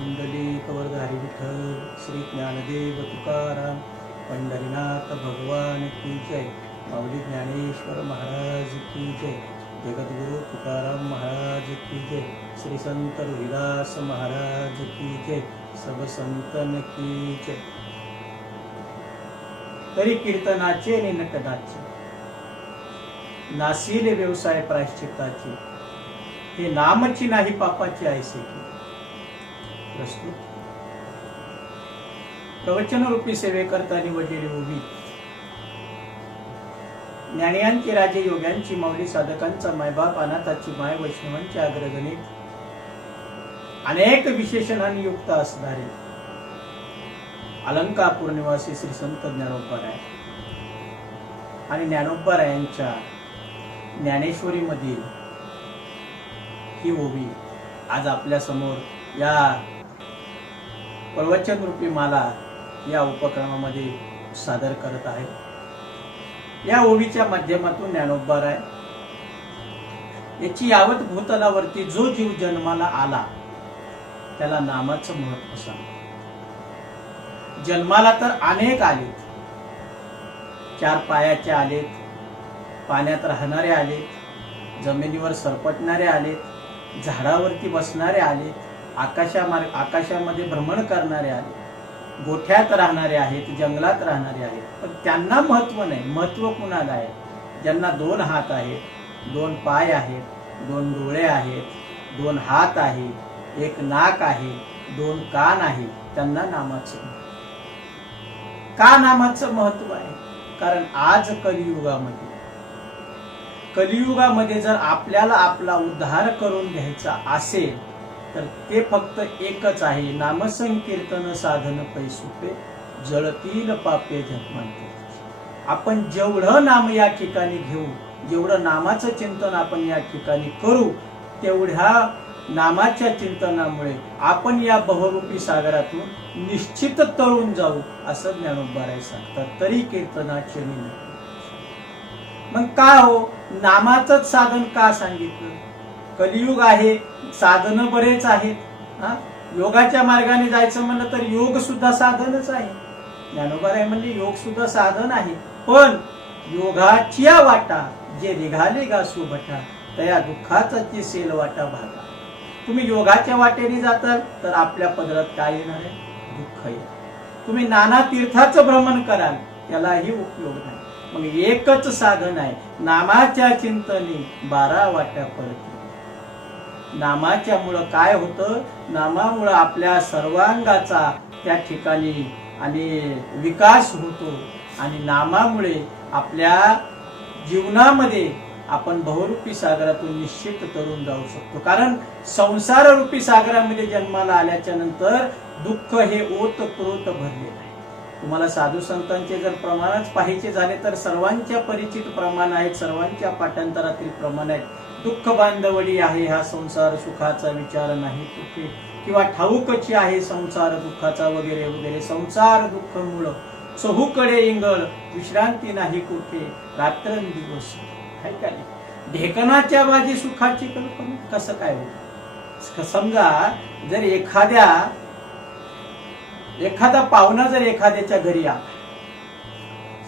पुंडलिक वरधारी विठ्ठल श्री ज्ञानदेव तुकाराम पंढरीनाथ भगवान की जय। माऊली ज्ञानेश्वर महाराज की जय। जगद्गुरु तुकाराम महाराज की जय। श्री संत रविदास महाराज की जय। सब संतन की जय। तरी कीर्तनाचे आणि नटनाचे नासिले व्यवसाय प्रायश्चित्ताचे, हे नामची नाही पापाची ऐसे की। प्रस्तुत प्रवचन रूपी सेवेकरता निवडलेली उभी ज्ञानियांची राजे, योग्यांची माऊली, साधकांचा मायबाप, अनाथाची माय, वैष्णवांच्या अग्रगणित अनेक विशेषणांनी युक्त असणारे अलंकापूर निवासी श्री संत ज्ञानोबाराय आणि ज्ञानोबारायांच्या ज्ञानेश्वरी मधील ही ओवी आज आपल्या समोर या प्रवचन रूपी माला या उपक्रमामध्ये सादर करत आहे। या ओवीच्या माध्यमातून ज्ञानोबाराय याची यावत भूतलावरती जो जीव जन्माला आला त्याला नामाचं महत्व सांग। जन्माला तर अनेक आलेत, चार पायाचे आलेत, पाण्यात राहणारे आलेत, जमिनीवर सरपटणारे आलेत, झाडावरती बसणारे आलेत, आकाशामध्ये भ्रमण करणारे आलेत, गोठ्यात राहणारे आहेत, जंगलात राहणारे आहेत, पण त्यांना महत्व नाही। महत्व कुणाला आहे? ज्यांना दोन हात आहेत, दोन पाय आहेत, दोन डोळे आहेत, दोन हात आहेत, एक नाक आहे, दोन कान आहे, त्यांना नामाचं का नामाचं महत्व आहे? कारण आज कलियुगामध्ये जर आपल्याला आपला उद्धार करून घ्यायचा असेल तर ते फक्त एकच आहे, नामसंकीर्तन साधन पैसुपे, जळतील पापे झटमानते। आपण जेवढं नाम या ठिकाणी घेऊ, जेवढं नामाचं चिंतन आपण या ठिकाणी करू, तेवढ्या नामाच्या चिंतनामुळे आपण या बहुरूपी सागरातून निश्चित तरुण जाऊ, असं ज्ञानोबाराय सांगतात। तरी कीर्तनाचे मग का हो, नामाचंच साधन का सांगितलं? कलियुग आहे, साधन बरेच आहेत। योगाच्या मार्गाने जायचं म्हणलं तर योग सुद्धा साधनच आहे। ज्ञानोबाराय म्हणजे योग सुद्धा साधन आहे, पण योगाची वाटा जे निघाले गा सुभटा, त्या दुःखाचा जे सेल वाटा भागा। तुम्ही योगाच्या वाटेने जाताल तर आपल्या पदरात काय येणार आहे? दुःख येईल। तुम्ही नाना तीर्थाचं भ्रमण कराल त्यालाही उपयोग नाही। मग एकच साधन आहे, नामाच्या चिंतनी 12 वाट्या पडतील। नामाच्या मुळे काय होतं? नामामुळे आपल्या सर्वांगाचा त्या ठिकाणी आणि विकास होतो आणि नामामुळे आपल्या जीवनामध्ये आपण बहुरूपी सागरातून निश्चित तरुण जाऊ शकतो। कारण संसार रूपी सागरामध्ये जन्माला आल्याच्या नंतर दुःख हे ओतप्रोत भरले आहे। तुम्हाला साधू संतांचे जर प्रमाणच पाहिजे झाले तर सर्वांच्या परिचित प्रमाण आहेत, सर्वांच्या पाठांतरातील प्रमाण आहेत। दुःख बांधवडी आहे हा संसार, सुखाचा विचार नाही कुठे, किंवा ठाऊकची आहे संसार दुःखाचा वगैरे वगैरे। संसार दुःख मूळ चहूकडे इंगळ, विश्रांती नाही कुठे, रात्रंदिवस आहे का नाही। ढेकणाच्या बाजी सुखाची कल्पना कसं काय होत? समजा जर एखादा पाहुणा जर एखाद्याच्या घरी आला,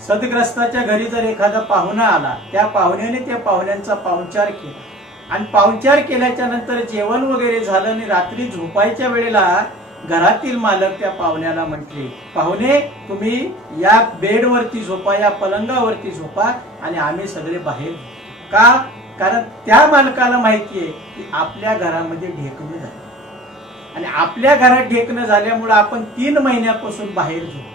सदग्रस्ताच्या घरी जर एखादा पाहुणा आला, त्या पाहुण्याने त्या पाहुण्यांचा पाहुणचार केला आणि पाहुणचार केल्याच्या नंतर जेवण वगैरे झालं आणि रात्री झोपायच्या वेळेला घरातील मालक त्या पाहुण्याला म्हटले, पाहुणे तुम्ही या बेडवरती झोपा, या पलंगावरती झोपा आणि आम्ही सगळे बाहेर। का? कारण त्या मालकाला माहितीये की आपल्या घरामध्ये ढेकणं झालं आणि आपल्या घरात ढेकणं झाल्यामुळे आपण 3 महिन्यापासून बाहेर झोपतो।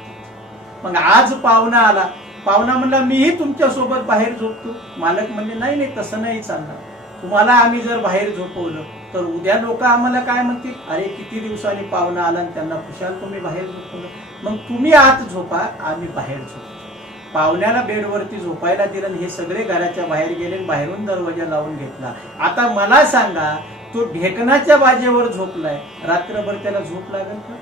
मग आज पाहुणा आला, पाहुणा म्हणला मीही तुमच्या सोबत बाहेर झोपतो। मालक म्हणले नाही नाही, तसं नाही चालणार, तुम्हाला आम्ही जर बाहेर झोपवलं तर उद्या लोक आम्हाला काय म्हणतील, अरे किती दिवसांनी पाहुणा आला आणि त्यांना खुशाल तुम्ही बाहेर झोपवलं, मग तुम्ही आत झोपा, आम्ही बाहेर झोपतो। पाहुण्याला बेडवरती झोपायला दिलं, हे सगळे घराच्या बाहेर गेले, बाहेरून दरवाजा लावून घेतला। आता मला सांगा, तो ढेकणाच्या बाजेवर झोपलाय, रात्रभर त्याला झोप लागेल का?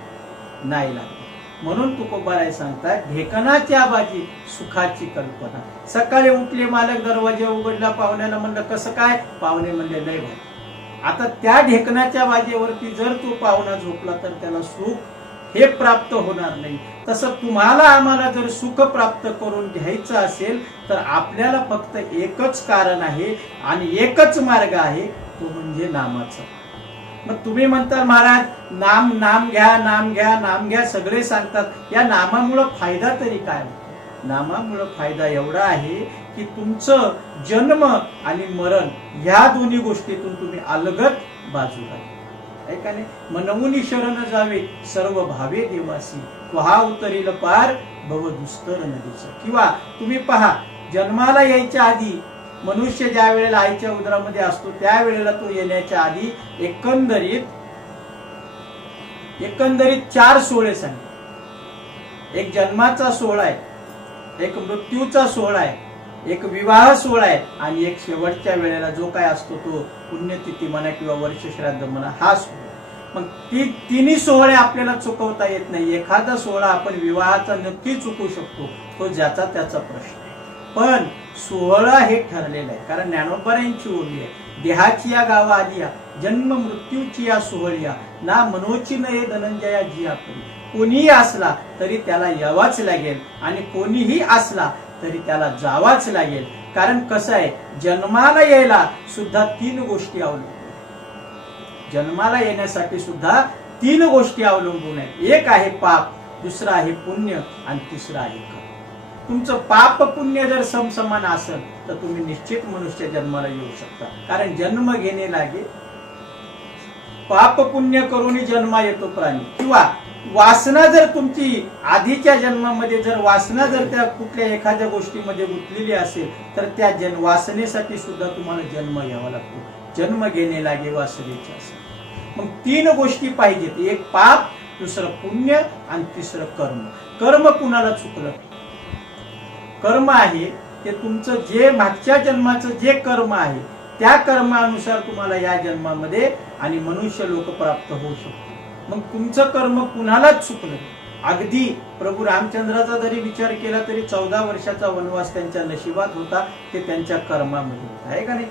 नाही लागेल। म्हणून तुकोबाराय सांगतात, ढेकणाच्या बाजी सुखाची कल्पना। सकाळी उठले, मालक दरवाजा उघडला, पाहुण्याला म्हणलं कसं काय? पाहुणे म्हणले लय भारी। आता त्या ढेकणाच्या बाजेवरती जर तो पाहुणा झोपला तर त्याला सुख हे प्राप्त होणार नाही. तसं तुम्हाला आम्हाला जर सुख प्राप्त करून घ्यायचं असेल तर आपल्याला फक्त एकच कारण आहे आणि एकच मार्ग आहे, तो म्हणजे नामाचा. मग तुम्ही म्हणता महाराज नाम नाम घ्या नाम घ्या नाम घ्या सगळे सांगतात, या नामामुळे फायदा तरी काय होतो? नामामुळे फायदा एवढा आहे की तुमचं जन्म आणि मरण ह्या दोन्ही गोष्टीतून तुम्ही अलगद बाजूला आहे का नाही. मनवून शरण जावे सर्व भावे देवासी, पहा उतरील पार भव दुस्तर नदीचं. किंवा तुम्ही पहा जन्माला यायच्या आधी मनुष्य ज्या वेळेला आईच्या उदरामध्ये असतो त्यावेळेला तो येण्याच्या आधी एकंदरीत 4 सोहळे सांगितले. एक जन्माचा सोहळा आहे, एक मृत्यूचा सोहळा आहे, एक विवाह सोहळा आहे आणि एक शेवटच्या वेळेला जो काय असतो तो पुण्यतिथी म्हणा किंवा वर्ष श्राद्ध म्हणा हा सोहळा. मग तिन्ही सोहळे आपल्याला चुकवता येत नाही. एखादा सोहळा आपण विवाहाचा नक्की चुकू शकतो, तो ज्याचा त्याचा प्रश्न आहे. पण सोहळा हे ठरलेलं आहे, कारण ज्ञानोबारांची ओवी आहे, देहाची या गावा आलिया जन्म मृत्यूची या सोहळिया ना मनोची नये धनंजया जिया करी. कोणीही असला तरी त्याला यावाच लागेल आणि कोणीही असला तरी त्याला जावाच लागेल. कारण कसं आहे, जन्माला यायला सुद्धा 3 गोष्टी अवलंबून, जन्माला येण्यासाठी सुद्धा 3 गोष्टी अवलंबून आहेत. एक आहे पाप, दुसरा आहे पुण्य आणि तिसरा आहे कर्म. तुमचं पाप पुण्य जर समसमान असेल तर तुम्ही निश्चित मनुष्य जन्माला येऊ शकता. कारण जन्म घेणे लागे पाप पुण्य करून जन्मा येतो प्राणी. किंवा वासना जर तुमची आधीच्या जन्मामध्ये जर वासना जर त्या कुठल्या एखाद्या गोष्टीमध्ये गुंतलेली असेल तर त्या वासनेसाठी सुद्धा तुम्हाला जन्म घ्यावा लागतो. जन्म घेणे लागे वासनेच्या असेल. मग 3 गोष्टी पाहिजेत, एक पाप, दुसरं पुण्य आणि तिसरं कर्म. कर्म कुणाला चुकलं, कर्म आहे ते तुमचं जे मागच्या जन्माचं जे कर्म आहे त्या कर्मानुसार तुम्हाला या जन्मामध्ये आणि मनुष्य लोक प्राप्त होऊ शकतो. मग तुमचं कर्म कुणालाच चुकलं. अगदी प्रभू रामचंद्राचा जरी विचार केला तरी 14 वर्षाचा वनवास त्यांच्या नशिबात होता, ते त्यांच्या कर्मामध्ये होता आहे का नाही.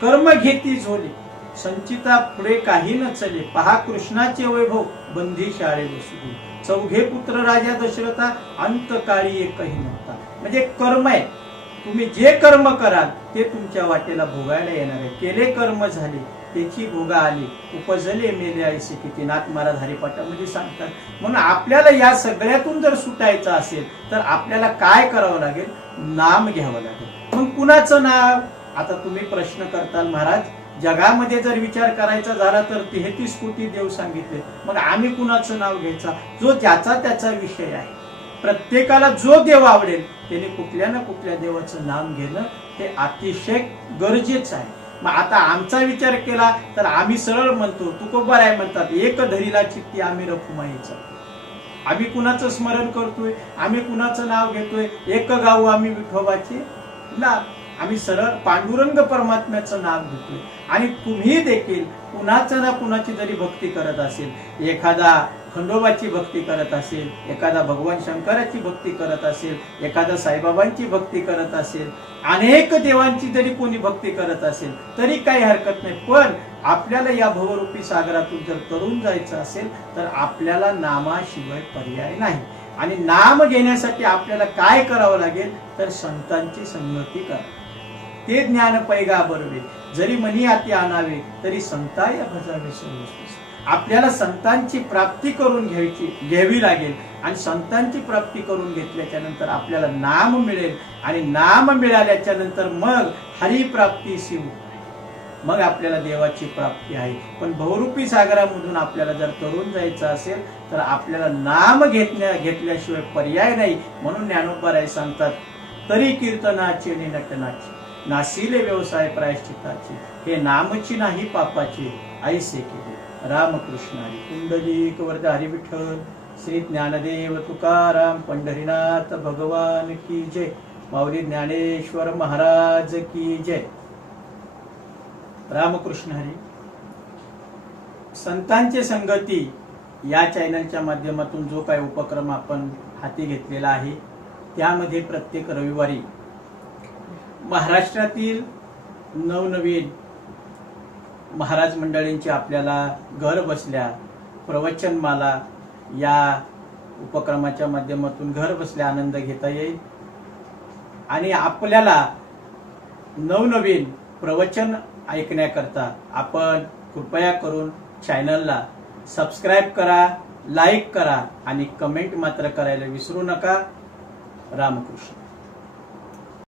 कर्म घेती झोली संचिता पुढे काही न चले, पहा कृष्णाचे वैभव बंदी शाळे बसू. 4 पुत्र राजा दशरथा अंतकाळी एकही नव्हता. म्हणजे कर्म आहे, तुम्ही जे कर्म कराल ते तुमच्या वाटेला भोगायला येणार आहे. केले कर्म झाले त्याची भोगा आली, उपजले मेले ऐसे किती, नाथ महाराज हरिपाठामध्ये सांगतात. म्हणून आपल्याला या सगळ्यातून जर सुटायचं असेल तर आपल्याला काय करावं लागेल, नाम घ्यावं लागेल. मग कुणाचं नाव? आता तुम्ही प्रश्न करताल महाराज जगामध्ये जर विचार करायचा झाला तर 33 कोटी देव सांगितले, मग आम्ही कुणाचं नाव घ्यायचा? जो ज्याचा त्याचा विषय आहे. प्रत्येकाला जो देव आवडेल त्याने कुठल्या ना कुठल्या देवाचं नाम घेणं हे अतिशय गरजेचं आहे. मग आता आमचा विचार केला तर आम्ही सरळ म्हणतो, तुकोबाराय म्हणतात, एक धरीला चित्ती आम्ही रखुमाईचा. आम्ही कुणाचं स्मरण करतोय, आम्ही कुणाचं नाव घेतोय, एक गाऊ आम्ही विठोबाचे ना, आम्ही सरळ पांडुरंग परमात्म्याचं नाव घेतोय. आणि तुम्ही देखील कुणाचं ना कुणाची जरी भक्ती करत असेल, एखादा खंडोबाची भक्ती करत असेल, एखादा भगवान शंकराची भक्ती करत असेल, एखादा साईबाबांची भक्ती करत असेल, अनेक देवांची जरी कोणी भक्ती करत असेल तरी काही हरकत नाही. पण आपल्याला या भवरूपी सागरातून जर तरुण जायचं असेल तर आपल्याला नामाशिवाय पर्याय नाही. आणि नाम घेण्यासाठी आपल्याला काय करावं लागेल तर संतांची संगती करा. ते ज्ञान पैगा बरवे जरी मनी हाती आणावे तरी संताय भजावे सर्वस्वी. आपल्याला संतांची प्राप्ती करून घ्यावी लागेल आणि संतांची प्राप्ती करून घेतल्याच्या नंतर आपल्याला नाम मिळेल आणि नाम मिळाल्याच्या नंतर मग हरिप्राप्ती शिव, मग आपल्याला देवाची प्राप्ती आहे. पण बहुरूपी सागरामधून आपल्याला जर तरुण जायचं असेल तर आपल्याला नाम घेतल्याशिवाय पर्याय नाही. म्हणून ज्ञानोबाराय सांगतात, तरी कीर्तनाची आणि नटनाची नासिले व्यवसाय प्रायश्चिताची, हे नामची नाही पापाची ऐसे केले रामकृष्ण हरी. कुंडलिक वरद हरी विठ्ठल. श्री ज्ञानदेव तुकाराम पंढरीनाथ भगवान की जय. माऊली ज्ञानेश्वर महाराज की जय. रामकृष्ण हरी. संतांची संगती या चॅनलच्या माध्यमातून जो काही उपक्रम आपण हाती घेतलेला आहे त्यामध्ये प्रत्येक रविवारी महाराष्ट्रातील नवनवीन महाराज मंडळींची आपल्याला घर बसल्या प्रवचनमाला या उपक्रमाच्या माध्यमातून घर बसल्या आनंद घेता येईल आणि आपल्याला नवनवीन प्रवचन ऐकण्याकरता आपण कृपया करून चॅनलला सबस्क्राईब करा, लाईक करा आणि कमेंट मात्र करायला विसरू नका. रामकृष्ण.